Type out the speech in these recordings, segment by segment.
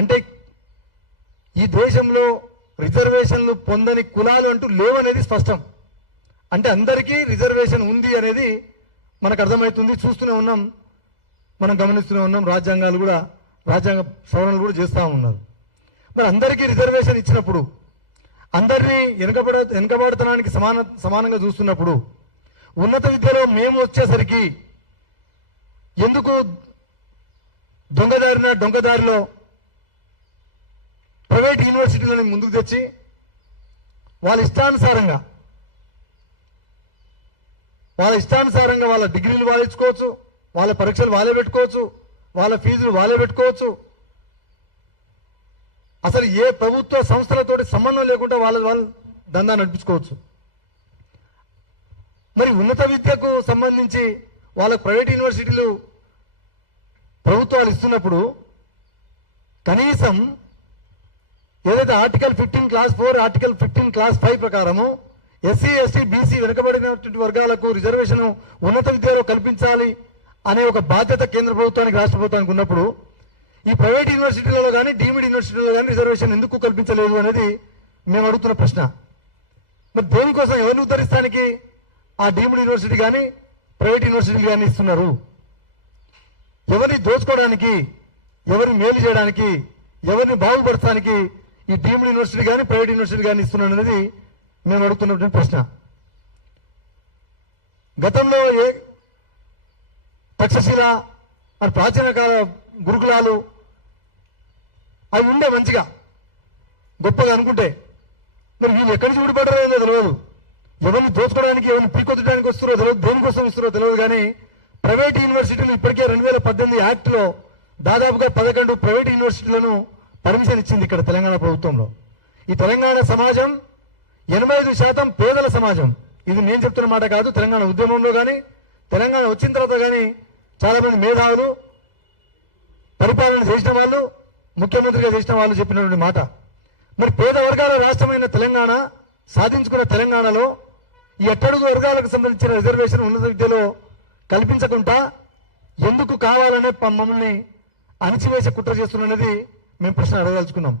అంటే ఈ దేశంలో రిజర్వేషన్లు పొందని కులాలు అంటూ లేవనేది స్పష్టం. అంటే అందరికీ రిజర్వేషన్ ఉంది అనేది మనకు అర్థమవుతుంది, చూస్తూనే ఉన్నాం, మనం గమనిస్తూనే ఉన్నాం. రాజ్యాంగ సవరణలు కూడా చేస్తూ ఉన్నారు. మరి అందరికీ రిజర్వేషన్ ఇచ్చినప్పుడు, అందరినీ వెనుకబడతనానికి సమానంగా చూస్తున్నప్పుడు, ఉన్నత విద్యలో మేము వచ్చేసరికి ఎందుకు దొంగదారిలో ప్రైవేట్ యూనివర్సిటీలను ముందుకు తెచ్చి వాళ్ళ ఇష్టానుసారంగా వాళ్ళ డిగ్రీలు వాళ్ళించుకోవచ్చు, వాళ్ళ పరీక్షలు వాళ్ళే పెట్టుకోవచ్చు, వాళ్ళ ఫీజులు వాళ్ళే పెట్టుకోవచ్చు, అసలు ఏ ప్రభుత్వ సంస్థలతోటి సంబంధం లేకుండా వాళ్ళ దందా నడిపించుకోవచ్చు. మరి ఉన్నత విద్యకు సంబంధించి వాళ్ళ ప్రైవేట్ యూనివర్సిటీలు ప్రభుత్వాలు ఇస్తున్నప్పుడు కనీసం ఏదైతే ఆర్టికల్ 15 క్లాస్ 4 ఆర్టికల్ 15 క్లాస్ 5 ప్రకారము ఎస్సీ ఎస్టీ బీసీ వెనుకబడినటువంటి వర్గాలకు రిజర్వేషన్ ఉన్నత విద్యలో కల్పించాలి అనే ఒక బాధ్యత కేంద్ర ప్రభుత్వానికి రాష్ట్ర ప్రభుత్వానికి ఉన్నప్పుడు ఈ ప్రైవేట్ యూనివర్సిటీలలో కానీ డీమ్డ్ యూనివర్సిటీలలో కానీ రిజర్వేషన్ ఎందుకు కల్పించలేదు అనేది మేము అడుగుతున్న ప్రశ్న. మరి దేనికోసం, ఎవరిని ఉద్ధరిస్తానికి ఆ డీమ్డ్ యూనివర్సిటీ కానీ ప్రైవేట్ యూనివర్సిటీలు కానీ ఇస్తున్నారు? ఎవరిని దోచుకోవడానికి, ఎవరిని మేలు చేయడానికి, ఎవరిని బాగుపరచడానికి ఈ డీమ్డ్ యూనివర్సిటీ కానీ ప్రైవేట్ యూనివర్సిటీ కానీ ఇస్తున్నారు అనేది మేము అడుగుతున్నటువంటి ప్రశ్న. గతంలో తక్షశిల అని ప్రాచీన కాల గురుకులాలు అవి ఉండే మంచిగా గొప్పగా అనుకుంటే, మరి వీళ్ళు ఎక్కడి నుంచి ఊడిపడ్డారో ఏదో తెలియదు, ఎవరిని దోచుకోవడానికి ఎవరిని పీకొత్తడానికి వస్తారో తెలియదు, దేనికోసం ఇస్తారో తెలియదు. కానీ ప్రైవేట్ యూనివర్సిటీలు ఇప్పటికే 2018 యాక్ట్లో దాదాపుగా 11 ప్రైవేట్ యూనివర్సిటీలను పర్మిషన్ ఇచ్చింది ఇక్కడ తెలంగాణ ప్రభుత్వంలో. ఈ తెలంగాణ సమాజం 85% పేదల సమాజం. ఇది నేను చెప్తున్న మాట కాదు, తెలంగాణ ఉద్యమంలో కానీ తెలంగాణ వచ్చిన తర్వాత కానీ చాలా మంది మేధావులు, పరిపాలన చేసిన వాళ్ళు, ముఖ్యమంత్రిగా చేసిన వాళ్ళు చెప్పినటువంటి మాట. మరి పేద వర్గాల రాష్ట్రమైన తెలంగాణ సాధించుకున్న తెలంగాణలో ఈ అట్టడుగు వర్గాలకు సంబంధించిన రిజర్వేషన్ ఉన్నత విద్యలో కల్పించకుండా ఎందుకు కావాలనే మమ్మల్ని అణిచివేసే కుట్ర చేస్తున్నది మేము ప్రశ్న అడగదలుచుకున్నాం.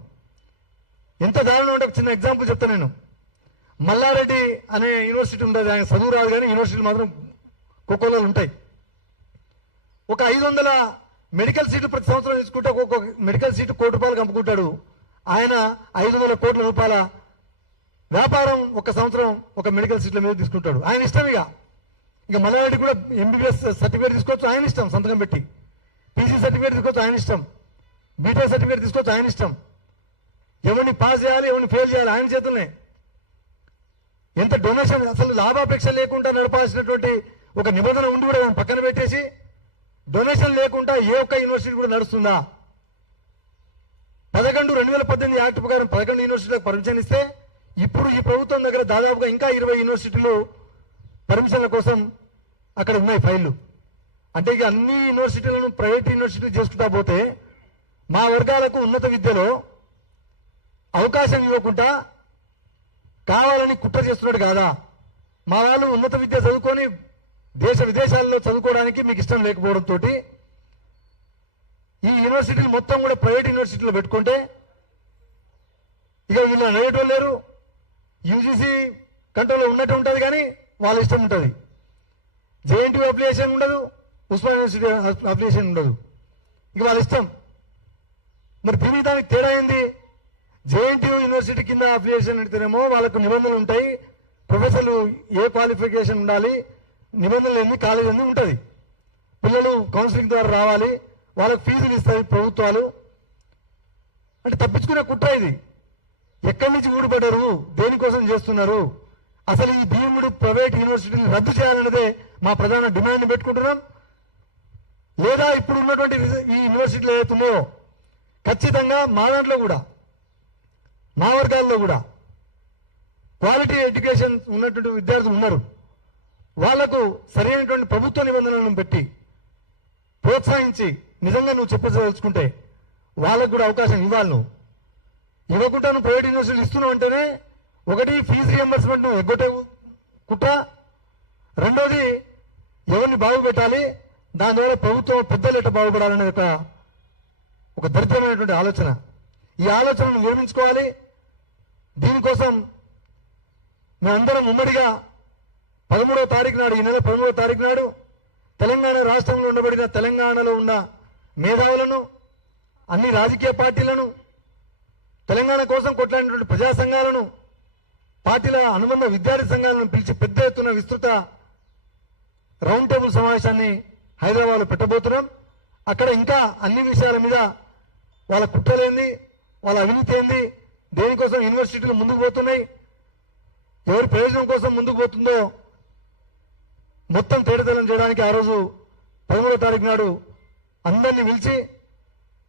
ఎంత దారుణం అంటే ఒక చిన్న ఎగ్జాంపుల్ చెప్తాను నేను. మల్లారెడ్డి అనే యూనివర్సిటీ ఉంటుంది, ఆయన చదువు రాదు కానీ యూనివర్సిటీలు మాత్రం కోకోలో ఉంటాయి. ఒక 500 మెడికల్ సీట్లు ప్రతి సంవత్సరం తీసుకుంటే ఒక్కొక్క మెడికల్ సీటు ₹1 కోటి అమ్ముకుంటాడు. ఆయన 500 కోట్ల రూపాయల వ్యాపారం ఒక సంవత్సరం ఒక మెడికల్ సీట్ల మీద తీసుకుంటాడు. ఆయన ఇష్టం. ఇక మల్లారెడ్డి కూడా ఎంబీబీఎస్ సర్టిఫికేట్ తీసుకోవచ్చు, ఆయన ఇష్టం, సంతకం పెట్టి. పీజీ సర్టిఫికేట్ తీసుకోవచ్చు, ఆయన ఇష్టం. బీటెక్ సర్టిఫికేట్ తీసుకోవచ్చు, ఆయన ఇష్టం. ఎవరిని పాస్ చేయాలి, ఎవరిని ఫెయిల్ చేయాలి ఆయన చేతుల్నే. ఎంత డొనేషన్, అసలు లాభాపేక్ష లేకుండా నడపాల్సినటువంటి ఒక నిబంధన ఉండి కూడా దాన్ని పక్కన పెట్టేసి డొనేషన్ లేకుండా ఏ ఒక్క యూనివర్సిటీ కూడా నడుస్తుందా? 2018 యాక్ట్ ప్రకారం 11 యూనివర్సిటీలకు పర్మిషన్ ఇస్తే ఇప్పుడు ఈ ప్రభుత్వం దగ్గర దాదాపుగా ఇంకా 20 యూనివర్సిటీలు పర్మిషన్ల కోసం అక్కడ ఉన్నాయి ఫైళ్లు. అంటే ఇక అన్ని యూనివర్సిటీలను ప్రైవేట్ యూనివర్సిటీలు చేసుకుంటా పోతే మా వర్గాలకు ఉన్నత విద్యలో అవకాశం ఇవ్వకుండా కావాలని కుట్ర చేస్తున్నాడు కాదా? మా వాళ్ళు ఉన్నత విద్య చదువుకొని దేశ విదేశాల్లో చదువుకోవడానికి మీకు ఇష్టం లేకపోవడంతో ఈ యూనివర్సిటీలు మొత్తం కూడా ప్రైవేట్ యూనివర్సిటీలో పెట్టుకుంటే ఇక వీళ్ళు అడిగేటోళ్ళు లేరు. యూజీసీ కంట్రోల్లో ఉన్నట్టు ఉంటుంది కానీ వాళ్ళ ఇష్టం ఉంటుంది. జేఎన్టీ అప్లికేషన్ ఉండదు, ఉస్మాన్ యూనివర్సిటీ అప్లికేషన్ ఉండదు, ఇక వాళ్ళ ఇష్టం. మరి దీనికి దానికి తేడా ఏంది? జేఎన్టీ యూనివర్సిటీ కింద అప్లికేషన్ పెడితేనేమో వాళ్ళకు నిబంధనలు ఉంటాయి, ప్రొఫెసర్లు ఏ క్వాలిఫికేషన్ ఉండాలి, నిబంధనలు ఎన్ని, కాలేజ్ అన్ని ఉంటుంది. పిల్లలు కౌన్సిలింగ్ ద్వారా రావాలి, వాళ్ళకు ఫీజులు ఇస్తాయి ప్రభుత్వాలు. అంటే తప్పించుకునే కుట్ర ఇది. ఎక్కడి నుంచి ఊడిపడ్డారు, దేనికోసం చేస్తున్నారు? అసలు ఈ డీమ్డ్ ప్రైవేట్ యూనివర్సిటీని రద్దు చేయాలన్నదే మా ప్రధాన డిమాండ్ పెట్టుకుంటున్నాం. లేదా ఇప్పుడు ఉన్నటువంటి ఈ యూనివర్సిటీలు ఏవైతున్నాయో ఖచ్చితంగా మా దాంట్లో కూడా, మా వర్గాల్లో కూడా క్వాలిటీ ఎడ్యుకేషన్ ఉన్నటువంటి విద్యార్థులు ఉన్నారు. వాళ్లకు సరైనటువంటి ప్రభుత్వ నిబంధనలను పెట్టి ప్రోత్సహించి నిజంగా నువ్వు చెప్పదలుచుకుంటే వాళ్ళకు కూడా అవకాశం ఇవ్వాలి. నువ్వు ఇవ్వకుండా నువ్వు ప్రైవేట్ యూనివర్సిటీలు ఇస్తున్నావు అంటేనే ఒకటి ఫీజు రియంబర్స్మెంట్ నువ్వు ఎగ్గొట్టే కుట్ర, రెండోది ఎవరిని బాగుపెట్టాలి, దాని ద్వారా ప్రభుత్వం పెద్దలు ఎట్లా బాగుపడాలనే ఒక ఒక దరిద్రమైనటువంటి ఆలోచన. ఈ ఆలోచనను నిర్మించుకోవాలి. దీనికోసం మేమందరం ఉమ్మడిగా 13వ తారీఖు నాడు, ఈ నెల 13వ తారీఖు నాడు తెలంగాణ రాష్ట్రంలో ఉండబడిన తెలంగాణలో ఉన్న మేధావులను, అన్ని రాజకీయ పార్టీలను, తెలంగాణ కోసం కొట్లాడినటువంటి ప్రజా సంఘాలను, పార్టీల అనుబంధ విద్యార్థి సంఘాలను పిలిచి పెద్ద ఎత్తున విస్తృత రౌండ్ టేబుల్ సమావేశాన్ని హైదరాబాద్లో పెట్టబోతున్నాం. అక్కడ ఇంకా అన్ని విషయాల మీద వాళ్ళ కుట్రలేంది, వాళ్ళ అవినీతి ఏంది, దేనికోసం యూనివర్సిటీలు ముందుకు పోతున్నాయి, ఎవరి ప్రయోజనం కోసం ముందుకు పోతుందో మొత్తం తేటతెల్లం చేయడానికి ఆ రోజు 13వ తారీఖు నాడు అందరినీ పిలిచి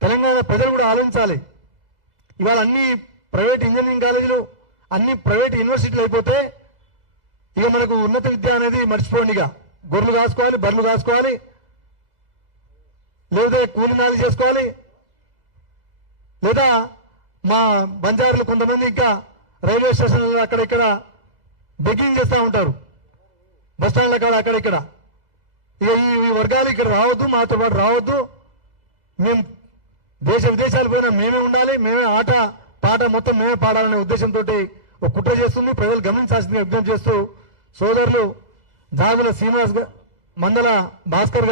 తెలంగాణ ప్రజలు కూడా ఆలోచించాలి. ఇవాళ అన్ని ప్రైవేట్ ఇంజనీరింగ్ కాలేజీలు, అన్ని ప్రైవేట్ యూనివర్సిటీలు అయిపోతే ఇక మనకు ఉన్నత విద్య అనేది మర్చిపోండి. ఇక గొర్రెలు కాసుకోవాలి, బర్రెలు కాసుకోవాలి, లేదా కూలి నాలి చేసుకోవాలి, లేదా మా బంజారులు కొంతమంది ఇంకా రైల్వే స్టేషన్లో అక్కడ ఇక్కడ బెగ్గింగ్ చేస్తూ ఉంటారు, బస్టాండ్ల కాడ అక్కడ ఇక్కడ. ఇక ఈ వర్గాలు ఇక్కడ రావద్దు, మాతో పాటు రావద్దు, మేము దేశ విదేశాలు పోయినా మేమే ఉండాలి, మేమే ఆట పాట మొత్తం మేమే పాడాలనే ఉద్దేశంతో ఒక కుట్ర చేస్తుంది. ప్రజలు గమనించాల్సిందిగా విజ్ఞప్తి చేస్తూ సోదరులు జాగుల శ్రీనివాస్, మందల భాస్కర్ గారు